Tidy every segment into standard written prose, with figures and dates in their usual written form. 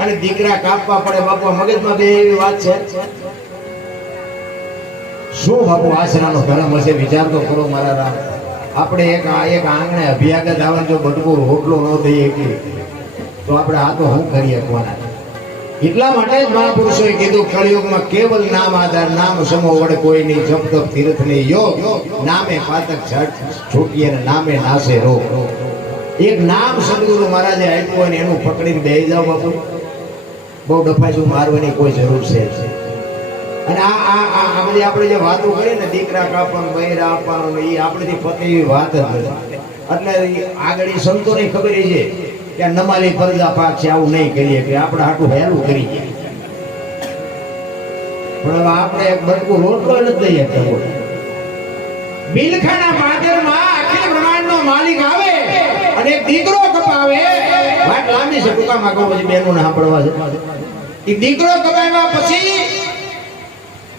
અને દીકરા કાપવા પડે બાપા મગજમાં બે એવી વાત છે શું બાપુ આશરાનો ધર્મ હશે વિચાર તો કરો મારા રામ આપણે એક આંગણે અભિયાગત આવે જો બટકું રોટલો ન દઈએ તો આપણે આ તો શું કરીએ કોના એટલા માટે જ મહાપુરુષોએ કીધું કળિયુગમાં કેવલ નામ આધાર નામ સમો વડે કોઈ નહીં જપ તપ તીર્થ નહીં યોગ નામે પાતક ઝટ છૂટીએ ને નામે નાશે રોગ એક નામ સદગુરુ મહારાજે આપ્યું હોય ને એનું પકડીને બેસી જાવ બાપુ બહુ ડફાશું મારવાની કોઈ જરૂર છે અને આ બધી આપણે જે વાતો કરીએ ને દીકરા કાપવાનું બૈરા આપવાનું એ આપણેથી પતે એવી વાત જ નથી એટલે આગળ સંતોને ખબર છે કે નમાલી ફરજા પાક છે આવું નહીં કરીએ કે આપણે આટલું હેલું કરી ગયા પણ હવે આપણે એક બટકું રોટલો નથી દઈએ બિલખાના પાદરમાં અખિલ બ્રહ્માંડનો માલિક આવે અને એક દીકરો કપાવે વાત લાંબી છે ટૂંકામાં કહું પછી બેનો ને સાંભળવા છે એ દીકરો કપાવ્યા પછી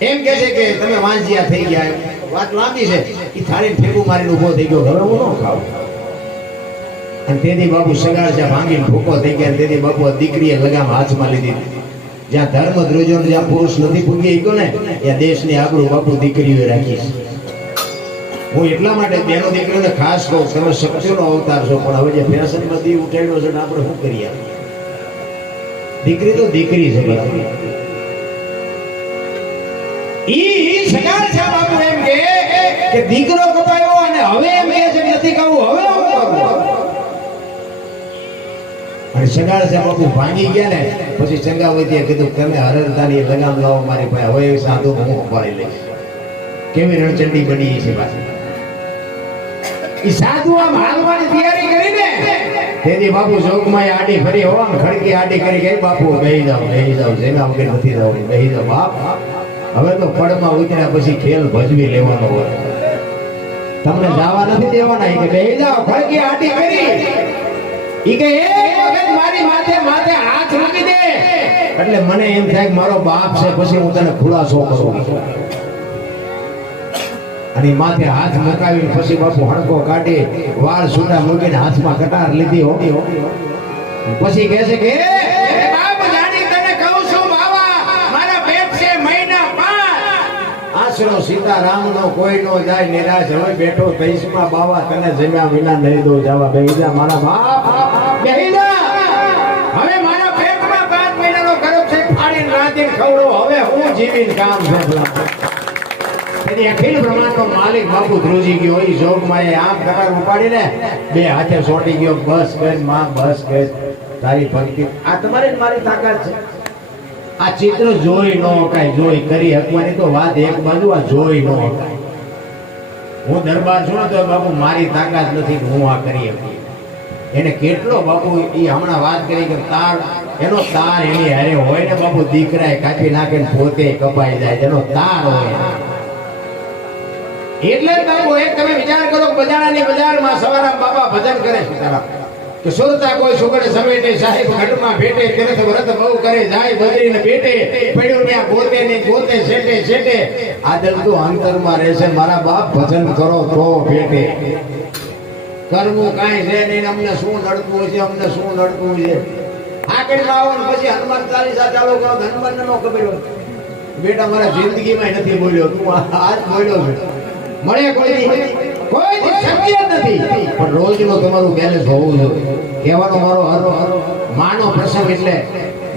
એમ કે છે કે તમે વાંજિયા થઈ ગયા વાત લાંબી છે એ થાળી ફેંકું મારીને ઉભો થઈ ગયો હવે હું ન ખાવ અને તેથી બાપુ સગાડજા ભાંગીને ભૂકો થઈ ગયા તેથી બાપુ દીકરીએ લગામ હાથમાં લીધી જ્યાં ધર્મ ધ્રુજો જ્યાં પુરુષ નથી પૂગી ગયો ને ત્યાં દેશની આબરૂ બાપુ દીકરીઓ રાખી છે હું એટલા માટે બેનો દીકરીઓને ખાસ કહું તમે શક્તિનો અવતાર છો પણ હવે જે ફેશનમાં દી ઉઠાડ્યો છે ને આપણે શું કરીએ દીકરી તો દીકરી છે બરાબર ઈ સગાર છે બાપુ એમ કે દીકરો કપાયો અને હવે એમ કહે છે નથી ખાવું હવે હું કરું અને સગાર છે બાપુ ભાંગી ગયા ને પછી ચંગાવતીએ કીધું તમે હરરતાની લગામ લાવો મારી પાસે હવે સાધુ હું ઉપાડી લઈશ કેવી રણચંડી બની છે પાછી ઈ સાધુ આમ હાલવાની તૈયારી કરીને તેથી બાપુ જોગમાં આડી ફરી હોવા ખડકી આડી કરી ગઈ બાપુ બેહી જાવ જેના વગર નથી જવું બેહી જાવ બાપ હવે તો પડમાં ઉતર્યા પછી ખેલ ભજવી લેવાનો હોય તમને જવા નથી દેવાના કે બેહી જાવ ખડકી આડી કરી ઈ કે એક વખત મારી માથે હાથ મૂકી દે એટલે મને એમ થાય કે મારો બાપ છે પછી હું તને ખુલાસો કરું અને માથે હાથ મુકાવી પછી બાપુ હણકો કાઢી વાળ છૂટા મૂકીને હાથમાં કટાર લીધી હો પછી કહે છે કે બાપ જાણી તને કહું છું બાવા મારા પેટ છે મહિના 5 આશરો સીતારામ નો કોઈ નો જાય નિરાશ હવે બેઠો તૈસમાં બાવા તને જમ્યા વિના નહીં દો જવા બેહી જા મારા બાપ બેહી જા હવે મારા પેટમાં 5 મહિનાનો ગર્ભ છે ફાડીને રાંધીને ખવડો હવે હું જીવીને કામ છે અખિલ બ્રહ્માંડનો માલિક બાપુ ધ્રુજી ગયો એ જોગમાં આમ કટાર ઉપાડીને બે હાથે સોટી ગયો બસ બેન માં બસ કે તારી ભક્તિ આ તમારી મારી તાકાત છે આ ચિત્ર જોઈ ન કાય જોઈ કરી હકવાની તો વાત એક બાજુ આ જોઈ ન હકાય હું દરબાર છું તો બાપુ મારી તાકાત નથી હું આ કરી હકી એને કેટલો બાપુ એ હમણાં વાત કરી કે તાર એનો તાર એની હારે હોય ને બાપુ દીકરાએ કાપી નાખે પોતે કપાઈ જાય એનો તાર હોય એટલે બાપુ એક તમે વિચાર કરો બજારાની બજારમાં સવારામ બાપા ભજન કરે સીતારામ કે સુરતા કોઈ સુગડ સમેટે સાહેબ ઘટમાં ભેટે તીર્થ વ્રત બહુ કરે જાય બદરીને બેટે પડ્યો ત્યાં ગોતે ને ગોતે છેટે આદલ તો અંતરમાં રહેશે મારા બાપ ભજન કરો તો ભેટે કરવું કાંઈ છે નહીં અમને શું નડતું છે અમને શું નડતું છે આકડમાં આવો ને પછી હનુમાન ચાલીસા ચાલુ કરો હનુમાનને નો ખબર હોય બેટા મારા જિંદગીમાં નથી બોલ્યો તું આજ બોલ્યો છે મળે કોઈ શક્ય નથી પણ રોજનો તમારું બેલેન્સ હોવું જોઈએ કહેવાનો મારો માનો પ્રસંગ એટલે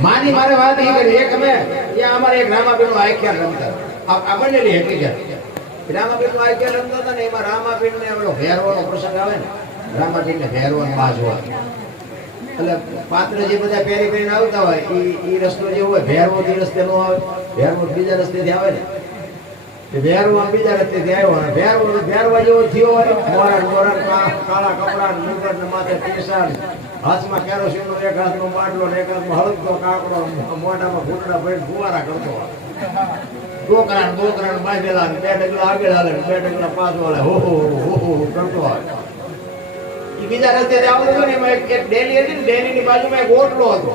માની મારે વાત એ કરી એક અમે ત્યાં અમારે એક રામાબેનનો આખ્યાન રમતા આ બનેલી હકીકત રામાબેનનો આખ્યાન રમતા હતા ને એમાં રામાબેન ને ઓલો ભેરવાનો પ્રસંગ આવે ને રામાબેન ને ભેરવાનો બાજ હોય એટલે પાત્ર જે બધા પહેરી પહેરીને આવતા હોય એ રસ્તો જે હોય ભેરવો તે રસ્તે નો આવે ભેરવો બીજા રસ્તેથી આવે ને ભેરવા બીજા રસ્તે આવ્યો ભેરવા જેવો થયો હોય મોરા કાળા કપડા મુગટ ને માથે ટીશર્ટ હાથમાં કેરોસીન નો એક હાથનો બાટલો ને એક હાથમાં હળદનો કાકડો મોઢામાં ઘૂંટડા ભરીને ફુવારા કરતો હોય બોકરા બાંધેલા બે ડગલા આગળ હાલે બે ડગલા પાછો હાલે હો કરતો હોય એ બીજા રસ્તે આવતો હતો ને એમાં એક ડેલી હતી ને ડેલીની બાજુમાં એક ઓટલો હતો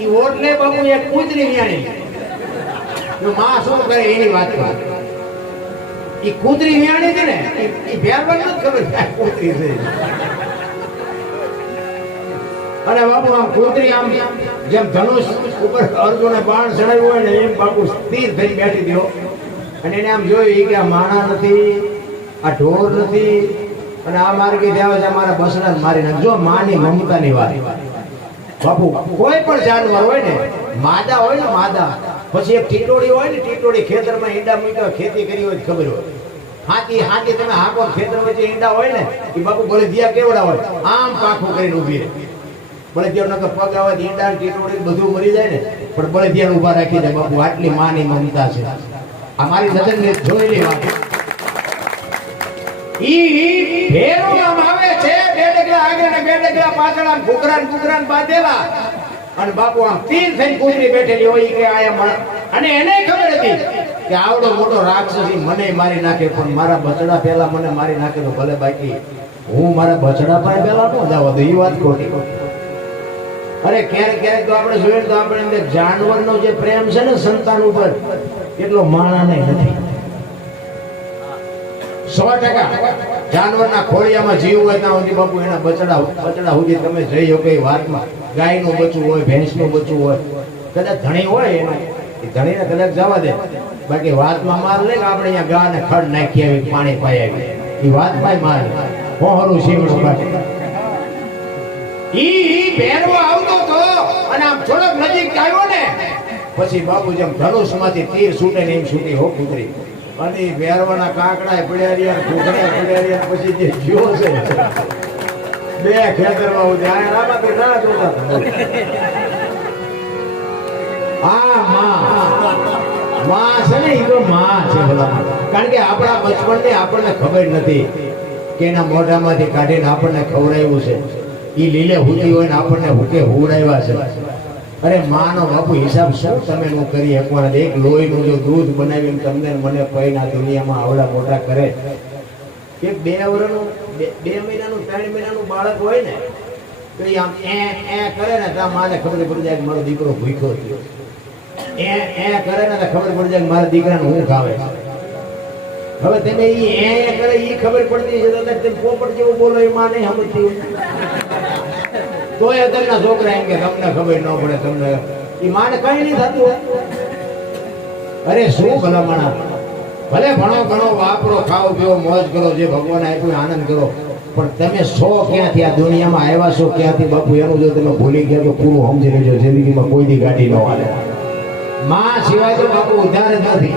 એ ઓટલે બાબુ એક કૂતરી વ્યાણી માં શું કરે એની વાત કરે એ કૂતરી વ્યાણી છે ને એ ભેરવા નથી ખબર કૂતરી છે અને બાપુ આમ કૂતરી આમ જેમ ધનુષ ઉપર અર્જુને બાણ ચડાવ્યું હોય ને એમ બાપુ સ્થિર થઈ બેઠી દો અને એને આમ જોયું કે આ માણા નથી, આ ઢોર નથી, અને આ માર્ગે આવે છે મારા બસડાને મારી નાખજો. માની મમતાની વાત. બાપુ કોઈ પણ જાનવર હોય ને, માદા હોય ને માદા, પછી એક ટીટોડી હોય ને, ટીટોડી ખેતરમાં ઈંડા મૂક્યા ખેતી કરી હોય ખબર હોય. હાથી તમે હાકો ખેતર વચ્ચે ઈંડા હોય ને એ બાપુ બળદિયા કેવડા હોય, આમ પાખું કરીને ઊભી રહે. બળદિયા નકર પગ આવે ઈંડા ટીટોડી બધું મરી જાય ને, પણ બળદિયા ઊભા રાખી દે. બાપુ આટલી માની મમતા છે. આ મારી નજરને જોયેલી વાત. ઈ ભેરો આમ આવે છે, બે ડગલા આગળ ને બે ડગલા પાછળ, આમ ઘૂઘરાન બાંધેલા, અને બાપુ આમ તીર થઈને કૂતરી બેઠેલી હોય કે આયા. અને એને ખબર હતી કે આવડો મોટો રાક્ષસી મને મારી નાખે, પણ મારા બચડા પહેલા મને મારી નાખે તો ભલે, બાકી હું મારા બચડા પાસે પહેલા ન જવા દઉં. એ વાત ખોટી. અરે ક્યારેક તો આપણે જોઈએ તો આપણે અંદર જાનવરનો જે પ્રેમ છે ને સંતાન ઉપર, એટલો માણાને નથી. 100% જાનવરના ખોળિયામાં જીવ હોય ત્યાં સુધી બાપુ એના બચડા સુધી તમે જઈ શકો. એ વાતમાં ગાયનું બચ્ચું હોય, ભેંસનું બચ્ચું હોય, કદાચ ધણી હોય એને ધણીને કદાચ જવા દે, બાકી વાતમાં માર લે કે આપણે અહીંયા ગા ને ખડ નાખી આવી, પાણી પાઈ આવી, એ વાત પાય માર પહોરું શીવડું કાઢે. ઈ ભેરવો આવતો તો અને આમ થોડોક નજીક આવ્યો ને પછી બાપુ જેમ ધનુષમાંથી તીર છૂટે ને એમ છૂટી હો કૂતરી. અને ભેરવાના કાંકડા પડ્યા રહ્યા, ઘૂઘડા પડ્યા રહ્યા, પછી જે જીવો છે બે ખેતરમાં ઉધ્યા રામાથી ના જોતા. માં છે ને, એ તો માં છે ભલા. કારણ કે આપણા બચપણની આપણને ખબર નથી કે એના મોઢામાંથી કાઢીને આપણને ખવડાવ્યું છે. એ લીલે હુતી હોય ને આપણને હુકે હુડાવ્યા છે. અરે માનો બાપુ હિસાબ શું તમે નું કરી શકવાના? એક લોહીનું જો દૂધ બનાવીને તમને મને પૈના દુનિયામાં આવડા મોટા કરે. એક 2 વર્ષનું 2 મહિનાનું 3 મહિનાનું બાળક હોય ને તો એ આમ એ કરે ને ત્યાં માને ખબર પડી જાય કે મારો દીકરો ભૂખ્યો થયો. એ કરે ને તો ખબર પડી જાય કે મારા દીકરાને ઊંઘ આવે. હવે તમે એ કરે એ ખબર પડતી છે તો તમે પોપટ જેવું બોલો એ માં નહીં સમજતી. તોય અત્યારના છોકરા એમ કે તમને ખબર ન પડે, તમને એ માને કઈ નહીં થતું. અરે શું ભલામણા, ભલે ભણો ગણો વાપરો, ખાઓ પીવો, મોજ કરો, જે ભગવાન આપ્યું આનંદ કરો, પણ તમે 100 ક્યાંથી આ દુનિયામાં આવ્યા છો ક્યાંથી બાપુ એનું જો તમે ભૂલી ગયા તો પૂરું સમજી લેજો. જિંદગીમાં કોઈ દી ગાડી ન હાલે. માં સિવાય તો બાપુ ઉધાર જ નથી.